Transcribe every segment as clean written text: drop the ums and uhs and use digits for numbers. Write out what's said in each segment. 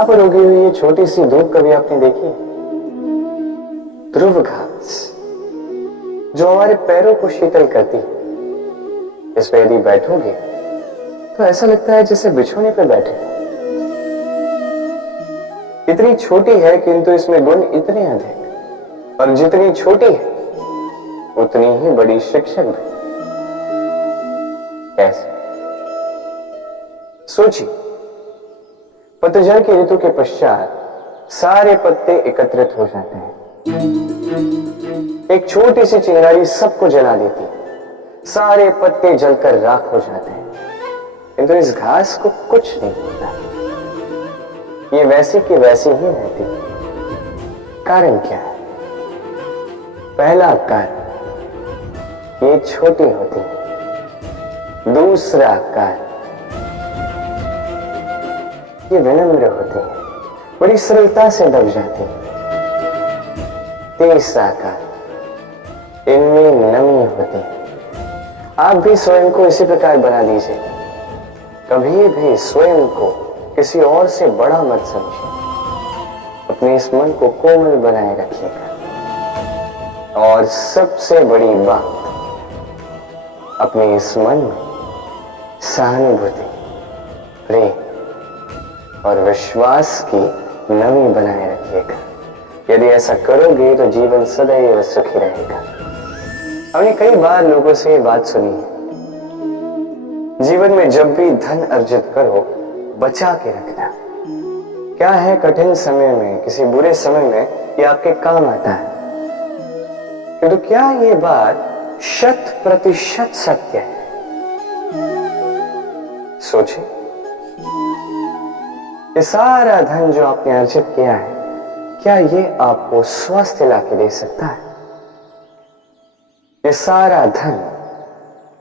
यहाँ पर उगी हुई ये छोटी सी धूप कभी आपने देखी है? ध्रुव घास जो हमारे पैरों को शीतल करती है, इस पे यदि बैठोगे तो ऐसा लगता है जैसे बिछोने पर बैठे। इतनी छोटी है किंतु इसमें गुण इतने अधिक, और जितनी छोटी है उतनी ही बड़ी शिक्षक भी। कैसे? सोचिए, पतझड़ की ऋतु के पश्चात सारे पत्ते एकत्रित हो जाते हैं। एक छोटी सी चिंगारी सबको जला देती है, सारे पत्ते जलकर राख हो जाते हैं, किंतु इस घास को कुछ नहीं होता। ये वैसी की वैसी ही रहती है। कारण क्या है? पहला कारण, ये छोटी होती है। दूसरा कारण, ये विनम्र होती है, बड़ी सरलता से दब जाती है। तीसरा कारण, इनमें नमी होती है। आप भी स्वयं को इसी प्रकार बना दीजिए। कभी भी स्वयं को किसी और से बड़ा मत समझिए। अपने इस मन को कोमल बनाए रखिएगा। और सबसे बड़ी बात, अपने इस मन में सहानुभूति, प्रेम और विश्वास की नमी बनाए रखिएगा। यदि ऐसा करोगे तो जीवन सदैव सुखी रहेगा। हमने कई बार लोगों से ये बात सुनी है, जीवन में जब भी धन अर्जित करो बचा के रखना। क्या है, कठिन समय में, किसी बुरे समय में ये आपके काम आता है। किंतु क्या ये बात 100% सत्य है? सोचिए, ये सारा धन जो आपने अर्जित किया है, क्या ये आपको स्वास्थ्य लाके दे सकता है? ये सारा धन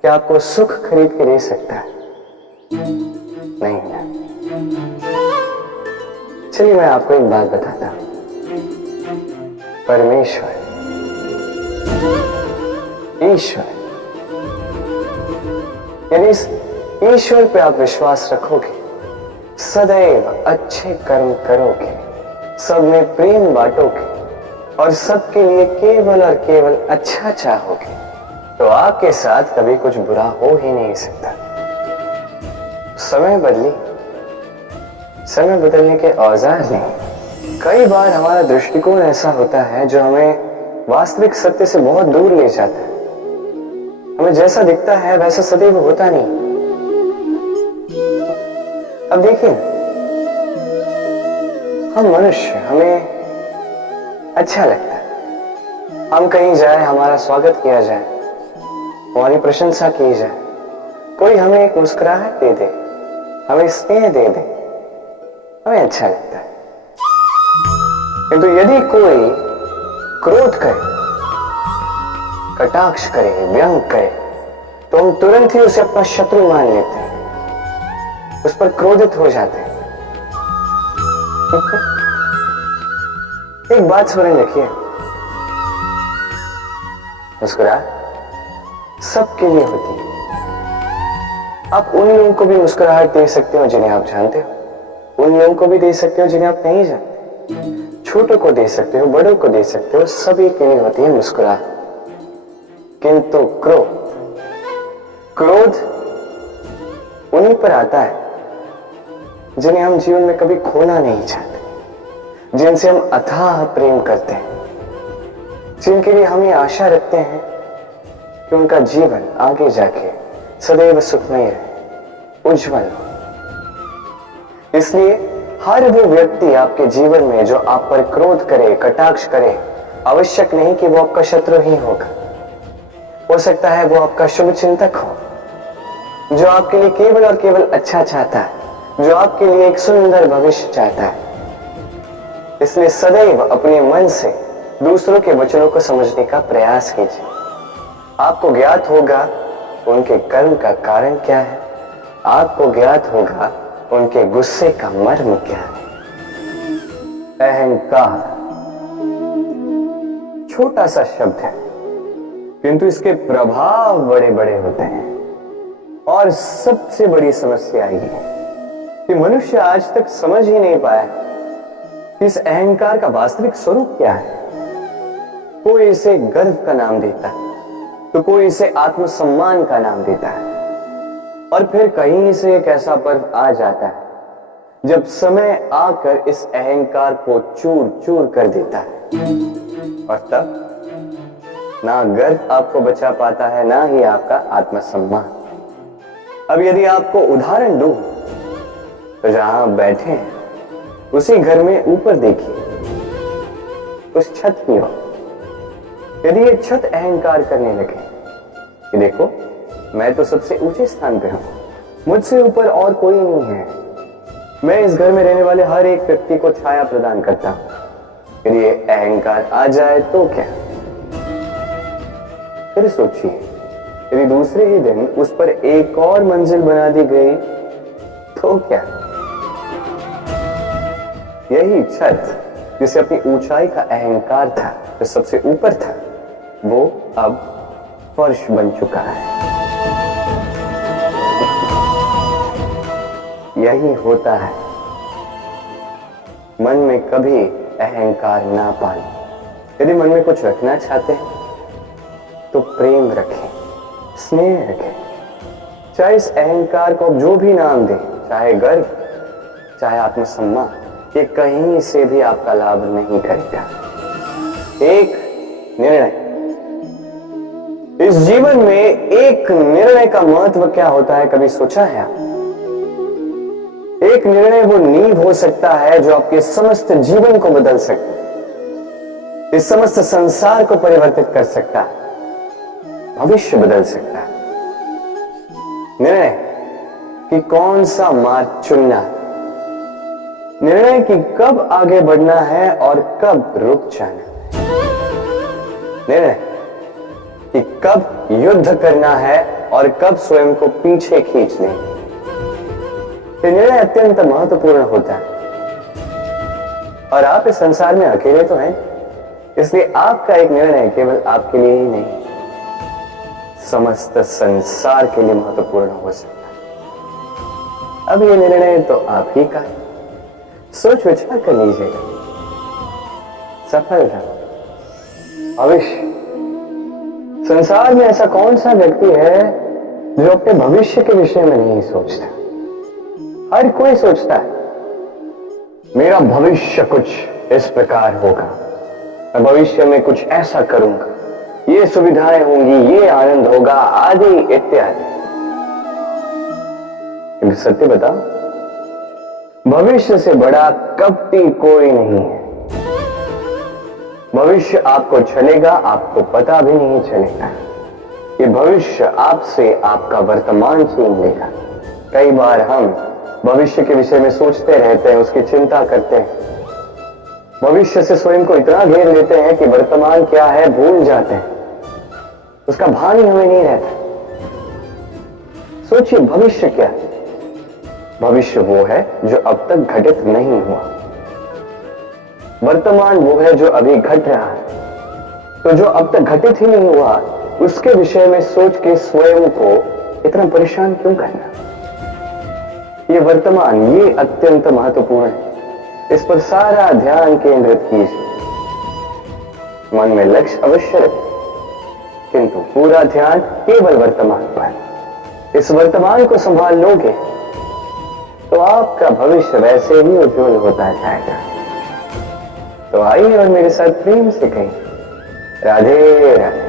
क्या आपको सुख खरीद के दे सकता है? नहीं ना। चलिए मैं आपको एक बात बताता हूं। परमेश्वर, ईश्वर, यदि इस ईश्वर पे आप विश्वास रखोगे, सदैव अच्छे कर्म करोगे, सब में प्रेम बांटोगे और सबके लिए केवल और केवल अच्छा चाहोगे, तो आपके साथ कभी कुछ बुरा हो ही नहीं सकता। समय बदली, समय बदलने के औजार नहीं। कई बार हमारा दृष्टिकोण ऐसा होता है जो हमें वास्तविक सत्य से बहुत दूर ले जाता है। हमें जैसा दिखता है वैसा सदैव होता नहीं। अब देखिए, हम मनुष्य, हमें अच्छा लगता है हम कहीं जाए, हमारा स्वागत किया जाए, हमारी प्रशंसा की जाए, कोई हमें एक मुस्कुराहट दे दे, हमें स्नेह दे दे, हमें अच्छा लगता है। किंतु यदि कोई क्रोध करे, कटाक्ष करे, व्यंग करे, तो हम तुरंत ही उसे अपना शत्रु मान लेते हैं, उस पर क्रोधित हो जाते हैं। एक बात स्मरण रखिए, मुस्कुराहट सबके लिए होती है। आप उन लोगों को भी मुस्कुराहट दे सकते हो जिन्हें आप जानते हो, उन लोगों को भी दे सकते हो जिन्हें आप नहीं जानते, छोटों को दे सकते हो, बड़ों को दे सकते हो, सभी के लिए होती है मुस्कुराहट। किंतु क्रोध, क्रोध उन्हीं पर आता है जिन्हें हम जीवन में कभी खोना नहीं चाहते, जिनसे हम अथाह प्रेम करते हैं, जिनके लिए हम ये आशा रखते हैं कि उनका जीवन आगे जाके सदैव सुखमय रहे, उज्जवल हो। इसलिए हर वो व्यक्ति आपके जीवन में जो आप पर क्रोध करे, कटाक्ष करे, आवश्यक नहीं कि वो आपका शत्रु ही होगा। हो सकता है वो आपका शुभ चिंतक हो, जो आपके लिए केवल और केवल अच्छा चाहता है, जो आपके लिए एक सुंदर भविष्य चाहता है। इसलिए सदैव अपने मन से दूसरों के वचनों को समझने का प्रयास कीजिए। आपको ज्ञात होगा उनके कर्म का कारण क्या है, आपको ज्ञात होगा उनके गुस्से का मर्म क्या है। अहंकार छोटा सा शब्द है, किंतु इसके प्रभाव बड़े बड़े होते हैं। और सबसे बड़ी समस्या ये है कि मनुष्य आज तक समझ ही नहीं पाया कि इस अहंकार का वास्तविक स्वरूप क्या है। कोई इसे गर्व का नाम देता है, तो कोई इसे आत्मसम्मान का नाम देता है, और फिर कहीं से एक ऐसा पर्व आ जाता है जब समय आकर इस अहंकार को चूर चूर कर देता है, और तब ना गर्व आपको बचा पाता है, ना ही आपका आत्मसम्मान। अब यदि आपको उदाहरण दूं, तो जहां आप बैठे हैं उसी घर में ऊपर देखिए, उस छत की ओर। यदि ये छत अहंकार करने लगे कि देखो मैं तो सबसे ऊंचे स्थान पे हूं, मुझसे ऊपर और कोई नहीं है, मैं इस घर में रहने वाले हर एक व्यक्ति को छाया प्रदान करता हूं, यदि ये अहंकार आ जाए तो क्या? फिर सोचिए, यदि दूसरे ही दिन उस पर एक और मंजिल बना दी गई तो क्या? यही छत जिसे अपनी ऊंचाई का अहंकार था, जो सबसे ऊपर था, वो अब फर्श बन चुका है। यही होता है, मन में कभी अहंकार ना पालें। यदि मन में कुछ रखना चाहते हैं तो प्रेम रखें, स्नेह रखें। चाहे इस अहंकार को जो भी नाम दें, चाहे गर्व, चाहे आत्मसम्मान, ये कहीं से भी आपका लाभ नहीं करेगा। एक निर्णय, इस जीवन में एक निर्णय का महत्व क्या होता है, कभी सोचा है आप? एक निर्णय वो नींव हो सकता है जो आपके समस्त जीवन को बदल सकता है, इस समस्त संसार को परिवर्तित कर सकता है, भविष्य बदल सकता है। निर्णय कि कौन सा मार्ग चुनना, निर्णय कि कब आगे बढ़ना है और कब रुक जाना, निर्णय कि कब युद्ध करना है और कब स्वयं को पीछे खींच लें। ये निर्णय अत्यंत महत्वपूर्ण होता है, और आप इस संसार में अकेले तो हैं, इसलिए आपका एक निर्णय केवल आपके लिए ही नहीं, समस्त संसार के लिए महत्वपूर्ण हो सकता है। अब ये निर्णय तो आप ही का है, सोच विचार कर लीजिएगा। सफलता, भविष्य, संसार में ऐसा कौन सा व्यक्ति है जो अपने भविष्य के विषय में नहीं सोचता? हर कोई सोचता है मेरा भविष्य कुछ इस प्रकार होगा, मैं भविष्य में कुछ ऐसा करूंगा, ये सुविधाएं होंगी, ये आनंद होगा, आदि इत्यादि। सत्य बताओ, भविष्य से बड़ा कपटी कोई नहीं है। भविष्य आपको चलेगा, आपको पता भी नहीं चलेगा। ये भविष्य आपसे आपका वर्तमान छीन लेगा। कई बार हम भविष्य के विषय में सोचते रहते हैं, उसकी चिंता करते हैं, भविष्य से स्वयं को इतना घेर लेते हैं कि वर्तमान क्या है भूल जाते हैं, उसका भान ही हमें नहीं रहता। सोचिए, भविष्य क्या है? भविष्य वो है जो अब तक घटित नहीं हुआ, वर्तमान वो है जो अभी घट रहा है। तो जो अब तक घटित ही नहीं हुआ, उसके विषय में सोच के स्वयं को इतना परेशान क्यों करना? ये वर्तमान, ये अत्यंत महत्वपूर्ण है, इस पर सारा ध्यान केंद्रित कीजिए। मन में लक्ष्य अवश्य रखें, किंतु पूरा ध्यान केवल वर्तमान पर। इस वर्तमान को संभाल लोगे तो आपका भविष्य वैसे ही उज्जवल होता जाएगा। तो आइए और मेरे साथ प्रेम से कहिए, राधे राधे।